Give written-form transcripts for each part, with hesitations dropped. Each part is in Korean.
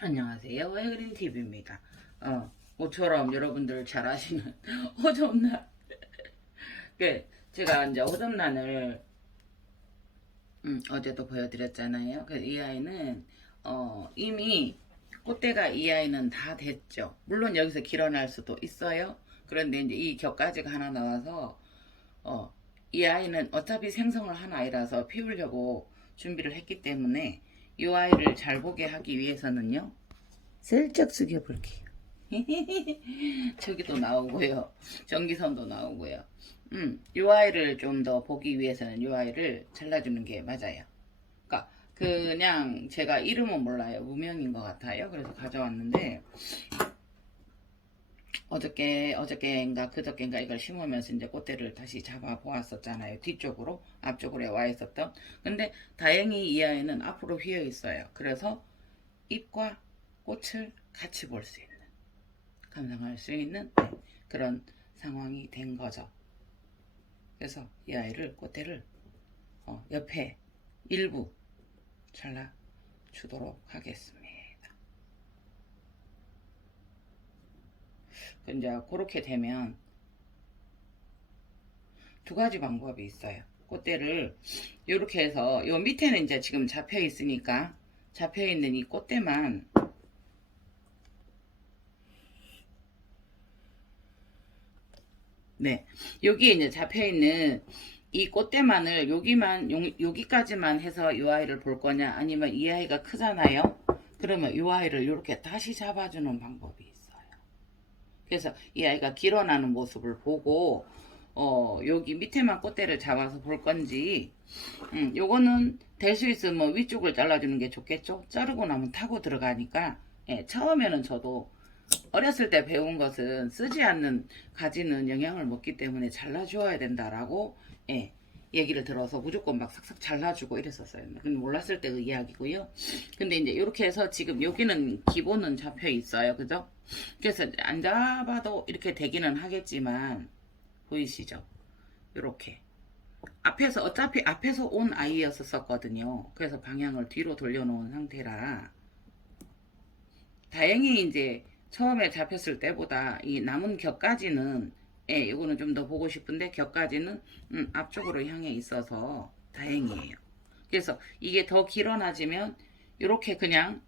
안녕하세요. 에그린TV입니다. 모처럼 여러분들 잘 아시는 호접란. 제가 이제 호접란을 어제도 보여드렸잖아요. 이 아이는 이미 꽃대가 이 아이는 다 됐죠. 물론 여기서 길어날 수도 있어요. 그런데 이제 이 격가지가 하나 나와서 이 아이는 어차피 생성을 한 아이라서 피우려고 준비를 했기 때문에 이 아이를 잘 보게 하기 위해서는요. 슬쩍 숙여볼게요. 저기도 나오고요. 전기선도 나오고요. 이 아이를 좀 더 보기 위해서는 이 아이를 잘라주는 게 맞아요. 그러니까 그냥 제가 이름은 몰라요. 무명인 것 같아요. 그래서 가져왔는데 어저께인가 그저께인가 이걸 심으면서 이제 꽃대를 다시 잡아 보았었잖아요. 뒤쪽으로 앞쪽으로 와 있었던. 근데 다행히 이 아이는 앞으로 휘어 있어요. 그래서 잎과 꽃을 같이 볼 수 있는, 감상할 수 있는 그런 상황이 된 거죠. 그래서 이 아이를 꽃대를 옆에 일부 잘라 주도록 하겠습니다. 이제 그렇게 되면 두 가지 방법이 있어요. 꽃대를 이렇게 해서 요 밑에는 이제 지금 잡혀 있으니까 잡혀 있는 이 꽃대만 여기에 이제 잡혀 있는 이 꽃대만을 여기까지만 해서 이 아이를 볼 거냐, 아니면 이 아이가 크잖아요. 그러면 이 아이를 이렇게 다시 잡아주는 방법이 있어요. 그래서 이 아이가 길어나는 모습을 보고 여기 밑에만 꽃대를 잡아서 볼 건지, 요거는 될 수 있으면 위쪽을 잘라주는 게 좋겠죠. 자르고 나면 타고 들어가니까. 처음에는 저도 어렸을 때 배운 것은 쓰지 않는 가지는 영양을 먹기 때문에 잘라주어야 된다라고 얘기를 들어서 무조건 막 싹싹 잘라주고 이랬었어요. 근데 몰랐을 때의 이야기고요. 근데 이제 이렇게 해서 지금 여기는 기본은 잡혀 있어요. 그죠? 그래서 안 잡아도 이렇게 되기는 하겠지만, 보이시죠? 이렇게 앞에서 어차피 앞에서 온 아이였었거든요. 그래서 방향을 뒤로 돌려놓은 상태라 다행히 이제 처음에 잡혔을 때보다 이 남은 격까지는 이거는 좀 더 보고 싶은데 격까지는 앞쪽으로 향해 있어서 다행이에요. 그래서 이게 더 길어나지면 이렇게 그냥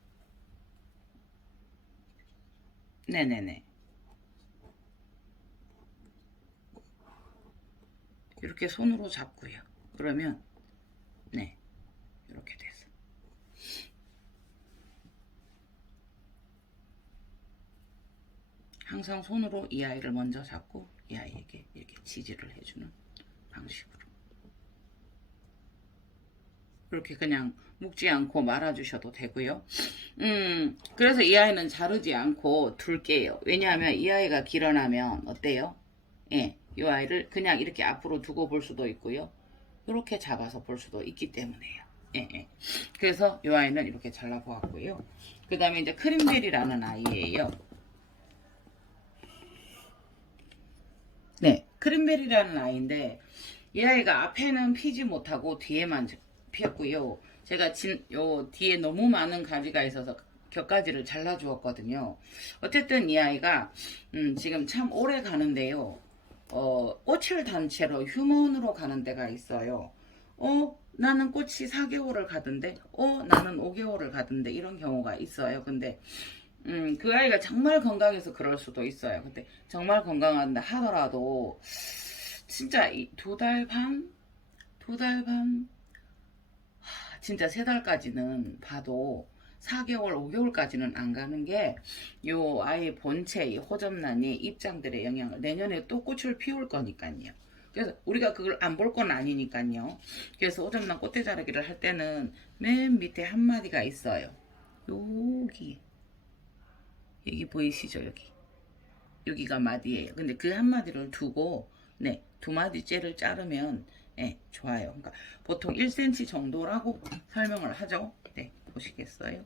네네네 이렇게 손으로 잡고요. 그러면 네 이렇게 돼서 항상 손으로 이 아이를 먼저 잡고 이 아이에게 이렇게 지지를 해주는 방식으로 이렇게 그냥 묶지 않고 말아주셔도 되고요. 그래서 이 아이는 자르지 않고 둘게요. 왜냐하면 이 아이가 길어나면 어때요? 이 아이를 그냥 이렇게 앞으로 두고 볼 수도 있고요. 이렇게 잡아서 볼 수도 있기 때문에요. 그래서 이 아이는 이렇게 잘라보았고요. 그 다음에 이제 크림베리라는 아이예요. 크림베리라는 아이인데 이 아이가 앞에는 피지 못하고 뒤에만 피었고요. 제가 요 뒤에 너무 많은 가지가 있어서 격가지를 잘라주었거든요. 어쨌든 이 아이가 지금 참 오래 가는데요. 꽃을 단체로 휴먼으로 가는 데가 있어요. 나는 꽃이 4개월을 가던데, 나는 5개월을 가던데, 이런 경우가 있어요. 근데, 그 아이가 정말 건강해서 그럴 수도 있어요. 근데 정말 건강한다 하더라도, 진짜 2달 반? 2달 반? 진짜 3달까지는 봐도 4개월, 5개월까지는 안 가는 게 요 아이 본체, 이 호접란이 입장들의 영향을 내년에 또 꽃을 피울 거니까요. 그래서 우리가 그걸 안 볼 건 아니니까요. 그래서 호접란 꽃대 자르기를 할 때는 맨 밑에 한 마디가 있어요. 여기 보이시죠? 여기가 마디예요. 근데 그 한 마디를 두고 두 마디째를 자르면 좋아요. 그러니까 보통 1cm 정도라고 설명을 하죠. 보시겠어요?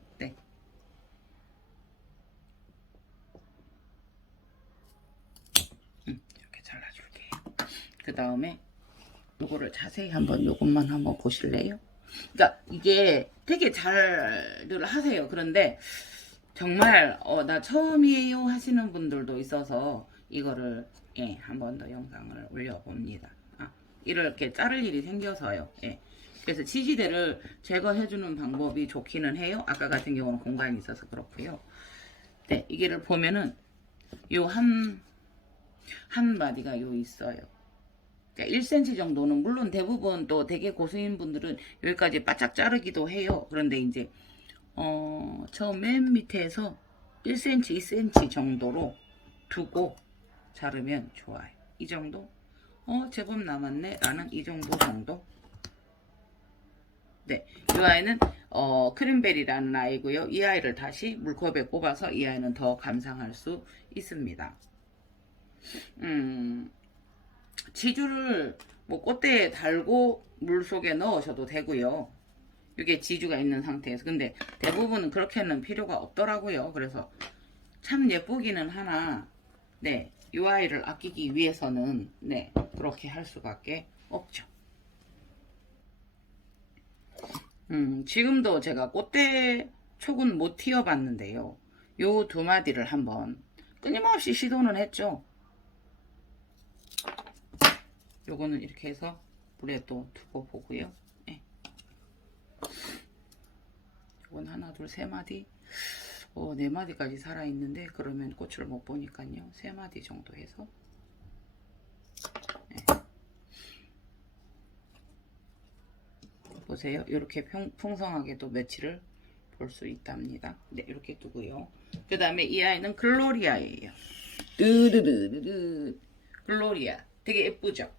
이렇게 잘라줄게요. 그 다음에 요거를 자세히 요것만 한번 보실래요? 그러니까 이게 되게 잘들 하세요. 그런데 정말 나 처음이에요 하시는 분들도 있어서 이거를 한 번 더 영상을 올려봅니다. 이렇게 자를 일이 생겨서요. 그래서 지지대를 제거해주는 방법이 좋기는 해요. 아까 같은 경우는 공간이 있어서 그렇고요. 네, 이게를 보면은 요 한 마디가 요 있어요. 그러니까 1cm 정도는 물론 대부분 또 되게 고수인 분들은 여기까지 바짝 자르기도 해요. 그런데 이제 처음 맨 밑에서 1cm, 2cm 정도로 두고 자르면 좋아요. 이 정도? 제법 남았네. 라는 이 정도. 네. 이 아이는, 크림베리라는 아이고요. 이 아이를 다시 물컵에 꼽아서 이 아이는 더 감상할 수 있습니다. 지주를 뭐 꽃대에 달고 물 속에 넣으셔도 되고요. 이게 지주가 있는 상태에서. 근데 대부분은 그렇게는 필요가 없더라고요. 그래서 참 예쁘기는 하나, 네, 이 아이를 아끼기 위해서는, 네, 그렇게 할 수밖에 없죠. 지금도 제가 꽃대 촉은 못 튀어봤는데요. 요 두 마디를 한번 끊임없이 시도는 했죠. 요거는 이렇게 해서 물에 또 두고 보고요. 네. 요건 하나, 둘, 세 마디. 네 마디까지 살아있는데 그러면 꽃을 못 보니까요. 세 마디 정도 해서 네. 보세요. 이렇게 풍성하게 또 며칠을 볼 수 있답니다. 네, 이렇게 두고요. 그 다음에 이 아이는 글로리아예요. 드드드드드 글로리아. 되게 예쁘죠?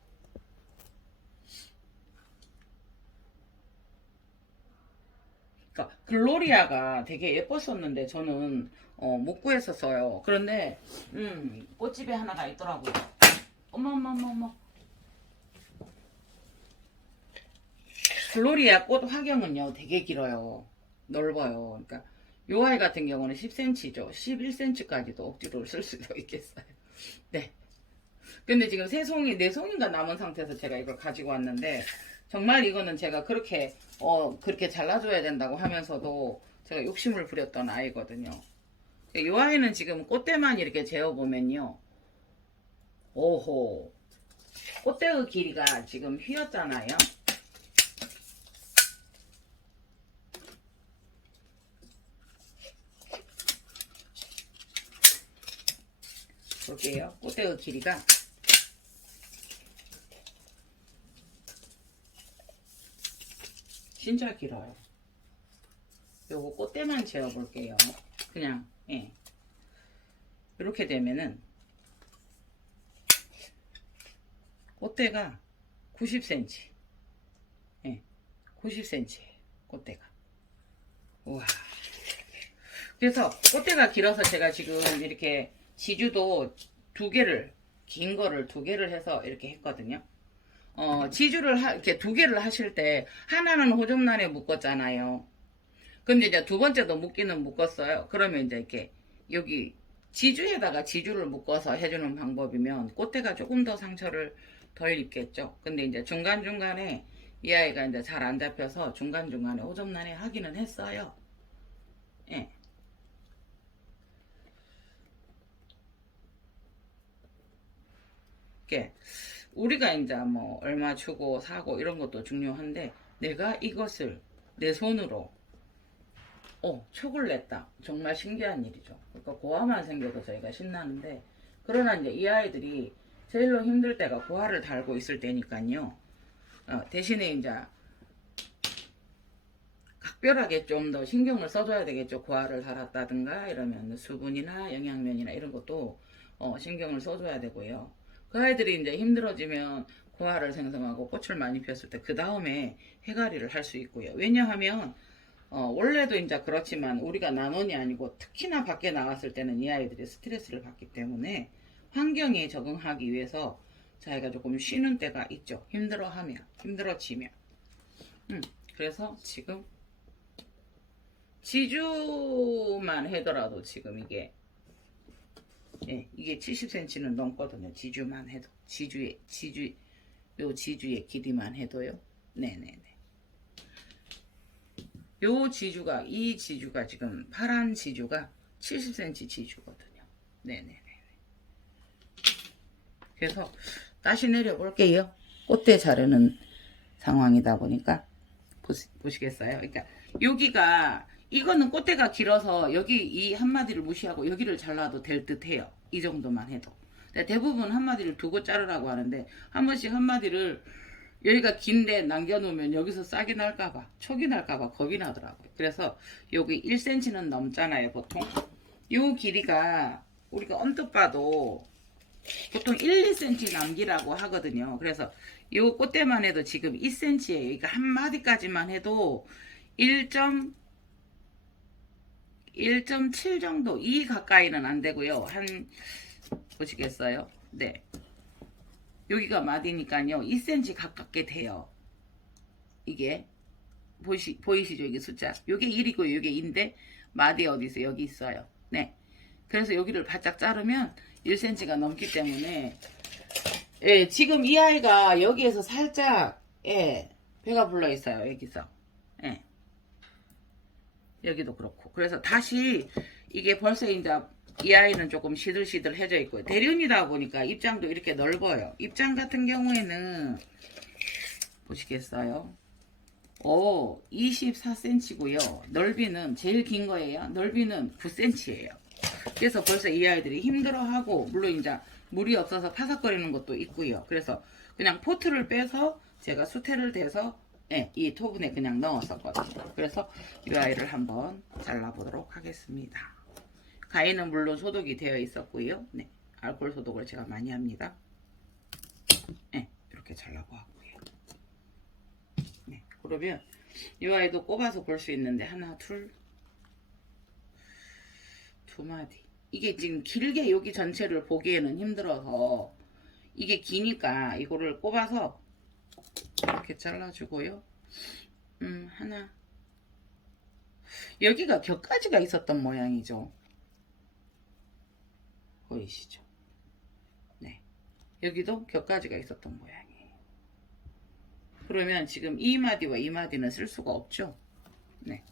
그러니까 글로리아가 되게 예뻤었는데 저는 못 구했었어요. 그런데 꽃집에 하나가 있더라고요. 어머머머머. 글로리아 꽃 화경은요 되게 길어요. 넓어요. 그러니까 요 아이 같은 경우는 10cm죠. 11cm까지도 억지로 쓸 수도 있겠어요. 네. 근데 지금 세 송이, 네 송이가 남은 상태에서 제가 이걸 가지고 왔는데 정말 이거는 제가 그렇게 잘라줘야 된다고 하면서도 제가 욕심을 부렸던 아이거든요. 이 아이는 지금 꽃대만 이렇게 재어보면요. 오호. 꽃대의 길이가 지금 휘었잖아요. 볼게요. 꽃대의 길이가 진짜 길어요. 요거 꽃대만 재어볼게요. 그냥 이렇게 되면은 꽃대가 90cm. 90cm 꽃대가. 우와. 그래서 꽃대가 길어서 제가 지금 이렇게 지주도 긴 거를 두 개를 해서 이렇게 했거든요. 지주를 이렇게 두 개를 하실 때 하나는 호접란에 묶었잖아요. 근데 이제 두 번째도 묶기는 묶었어요. 그러면 이제 이렇게 여기 지주에다가 지주를 묶어서 해주는 방법이면 꽃대가 조금 더 상처를 덜 입겠죠. 근데 이제 중간중간에 이 아이가 이제 잘 안 잡혀서 중간중간에 호접란에 하기는 했어요. 예. 이렇게 우리가 이제 뭐 얼마 주고 사고 이런 것도 중요한데 내가 이것을 내 손으로 촉을 냈다. 정말 신기한 일이죠. 그러니까 고화만 생겨도 저희가 신나는데 그러나 이제 이 아이들이 제일로 힘들 때가 고화를 달고 있을 때니까요. 대신에 이제 각별하게 좀 더 신경을 써줘야 되겠죠. 고화를 달았다든가 이러면 수분이나 영양면이나 이런 것도 신경을 써줘야 되고요. 그 아이들이 이제 힘들어지면 고화를 생성하고 꽃을 많이 피웠을 때 그 다음에 해가리를 할 수 있고요. 왜냐하면 원래도 이제 그렇지만 우리가 난원이 아니고 특히나 밖에 나갔을 때는 이 아이들이 스트레스를 받기 때문에 환경에 적응하기 위해서 자기가 조금 쉬는 때가 있죠. 힘들어지면. 그래서 지금 지주만 하더라도 지금 이게 70cm는 넘거든요. 지주만 해도 요 지주의 길이만 해도요. 네네네. 이 지주가 지금 파란 지주가 70cm 지주거든요. 네네네. 그래서 다시 내려볼게요. 꽃대 자르는 상황이다 보니까 보시겠어요? 그러니까 여기가 이거는 꽃대가 길어서 여기 이 한마디를 무시하고 여기를 잘라도 될 듯해요. 이 정도만 해도. 대부분 한마디를 두고 자르라고 하는데 한 번씩 한마디를 여기가 긴데 남겨놓으면 여기서 싹이 날까봐 촉이 날까봐 겁이 나더라고요. 그래서 여기 1cm는 넘잖아요 보통. 요 길이가 우리가 언뜻 봐도 보통 1, 2cm 남기라고 하거든요. 그래서 이 꽃대만 해도 지금 2cm예요. 그러니까 한 마디까지만 해도 1.7 정도, 2 가까이는 안 되고요. 한 보시겠어요? 네. 여기가 마디니까요. 2cm 가깝게 돼요. 이게 보이시죠? 이게 숫자. 이게 1이고 이게 2인데 마디 어디 있어요? 여기 있어요. 네. 그래서 여기를 바짝 자르면 1cm가 넘기 때문에 예, 지금 이 아이가 여기에서 살짝 예, 배가 불러 있어요. 여기서. 예. 여기도 그렇고. 그래서 다시 이게 벌써 이제 이 아이는 조금 시들시들해져 있고요. 대륜이다 보니까 입장도 이렇게 넓어요. 입장 같은 경우에는 보시겠어요? 24cm고요. 넓이는 제일 긴 거예요. 넓이는 9cm예요. 그래서 벌써 이 아이들이 힘들어하고 물론 이제 물이 없어서 파삭거리는 것도 있고요. 그래서 그냥 포트를 빼서 제가 수태를 대서 예, 이 토분에 그냥 넣었었거든요. 그래서 이 아이를 한번 잘라보도록 하겠습니다. 가위는 물론 소독이 되어 있었고요. 네, 알코올 소독을 제가 많이 합니다. 네, 이렇게 잘라보았고요. 네, 그러면 이 아이도 꼽아서 볼 수 있는데 하나, 둘, 두 마디. 이게 지금 길게 여기 전체를 보기에는 힘들어서 이게 기니까 이거를 꼽아서 이렇게 잘라주고요. 하나. 여기가 격가지가 있었던 모양이죠. 보이시죠? 네. 여기도 격가지가 있었던 모양이에요. 그러면 지금 이 마디와 이 마디는 쓸 수가 없죠. 네.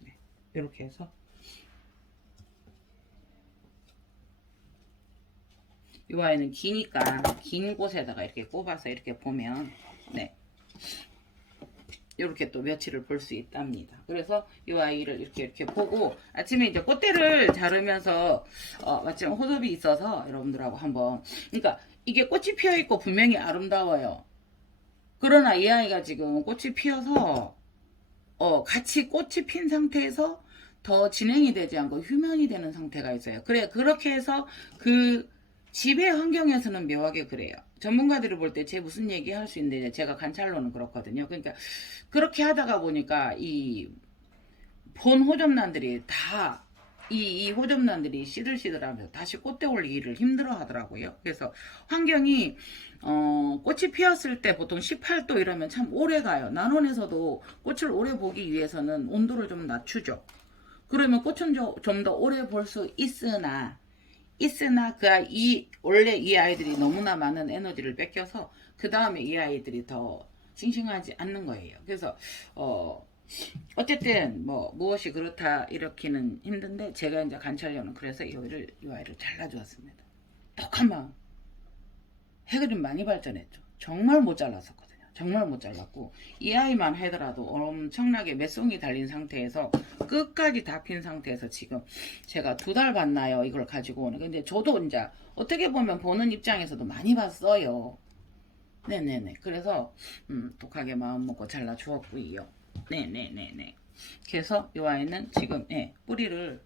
네. 이렇게 해서 이 아이는 기니까 긴 곳에다가 이렇게 꼽아서 이렇게 보면 네. 이렇게 또 며칠을 볼 수 있답니다. 그래서 이 아이를 이렇게 보고 아침에 이제 꽃대를 자르면서 마침 호접이 있어서 여러분들하고 한번 그러니까 이게 꽃이 피어 있고 분명히 아름다워요. 그러나 이 아이가 지금 꽃이 피어서 같이 꽃이 핀 상태에서 더 진행이 되지 않고 휴면이 되는 상태가 있어요. 그래 그렇게 해서 그 집의 환경에서는 묘하게 그래요. 전문가들이 볼 때 제 무슨 얘기 할 수 있는데 제가 관찰로는 그렇거든요. 그러니까 그렇게 하다가 보니까 이 본 호접란들이 다 이 호접란들이 시들시들하면서 다시 꽃대 올리기를 힘들어 하더라고요. 그래서 환경이 꽃이 피었을 때 보통 18도 이러면 참 오래 가요. 난원에서도 꽃을 오래 보기 위해서는 온도를 좀 낮추죠. 그러면 꽃은 좀 더 오래 볼 수 있으나 원래 이 아이들이 너무나 많은 에너지를 뺏겨서 그 다음에 이 아이들이 더 싱싱하지 않는 거예요. 그래서 어쨌든 뭐 무엇이 그렇다 이렇게는 힘든데 제가 이제 관찰료는 그래서 이 아이를 잘라주었습니다. 독한 마음. 해그림 많이 발전했죠. 정말 못 잘랐었거든요. 정말 못 잘랐고 이 아이만 하더라도 엄청나게 맷송이 달린 상태에서 끝까지 다 핀 상태에서 지금 제가 2달 봤나요? 이걸 가지고 오는. 근데 저도 이제 어떻게 보면 보는 입장에서도 많이 봤어요. 네네네. 그래서 독하게 마음 먹고 잘라 주었고요. 네네네네. 그래서 이 아이는 지금 뿌리를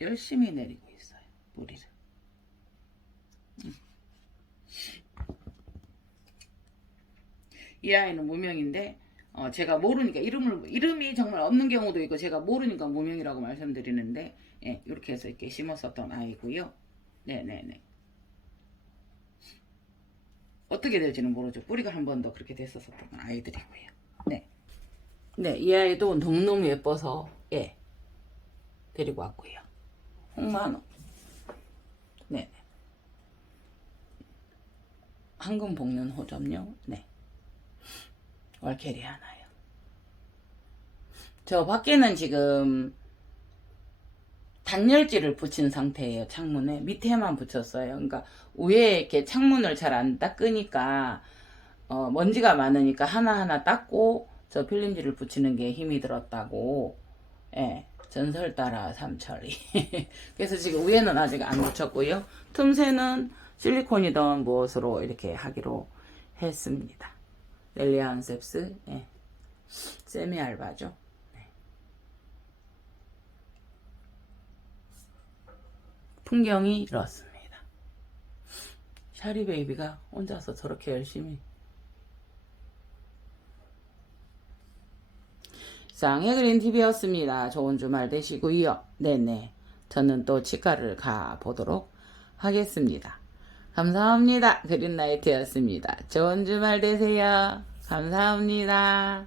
열심히 내리고 있어요. 뿌리를. 이 아이는 무명인데 제가 모르니까 이름이 정말 없는 경우도 있고 제가 모르니까 무명이라고 말씀드리는데 이렇게 해서 이렇게 심었었던 아이고요. 네네네. 어떻게 될지는 모르죠. 뿌리가 한 번 더 그렇게 됐었던 아이들이고요. 네. 네, 이 아이도 너무너무 예뻐서 데리고 왔고요. 홍만호. 네. 황금 복륜 호접요. 네. 월캐리 하나요. 저 밖에는 지금 단열지를 붙인 상태예요. 창문에 밑에만 붙였어요. 그러니까 위에 이렇게 창문을 잘 안 닦으니까 먼지가 많으니까 하나하나 닦고 저 필름지를 붙이는 게 힘이 들었다고. 예, 전설 따라 삼천리. 그래서 지금 위에는 아직 안 붙였고요. 틈새는 실리콘이던 무엇으로 이렇게 하기로 했습니다. 렐리안셉스, 예, 세미 알바죠. 네. 풍경이 이렇습니다. 샤리 베이비가 혼자서 저렇게 열심히. 쌍의 그린TV였습니다. 좋은 주말 되시고요. 네네. 저는 또 치과를 가보도록 하겠습니다. 감사합니다. 그린라이트였습니다. 좋은 주말 되세요. 감사합니다.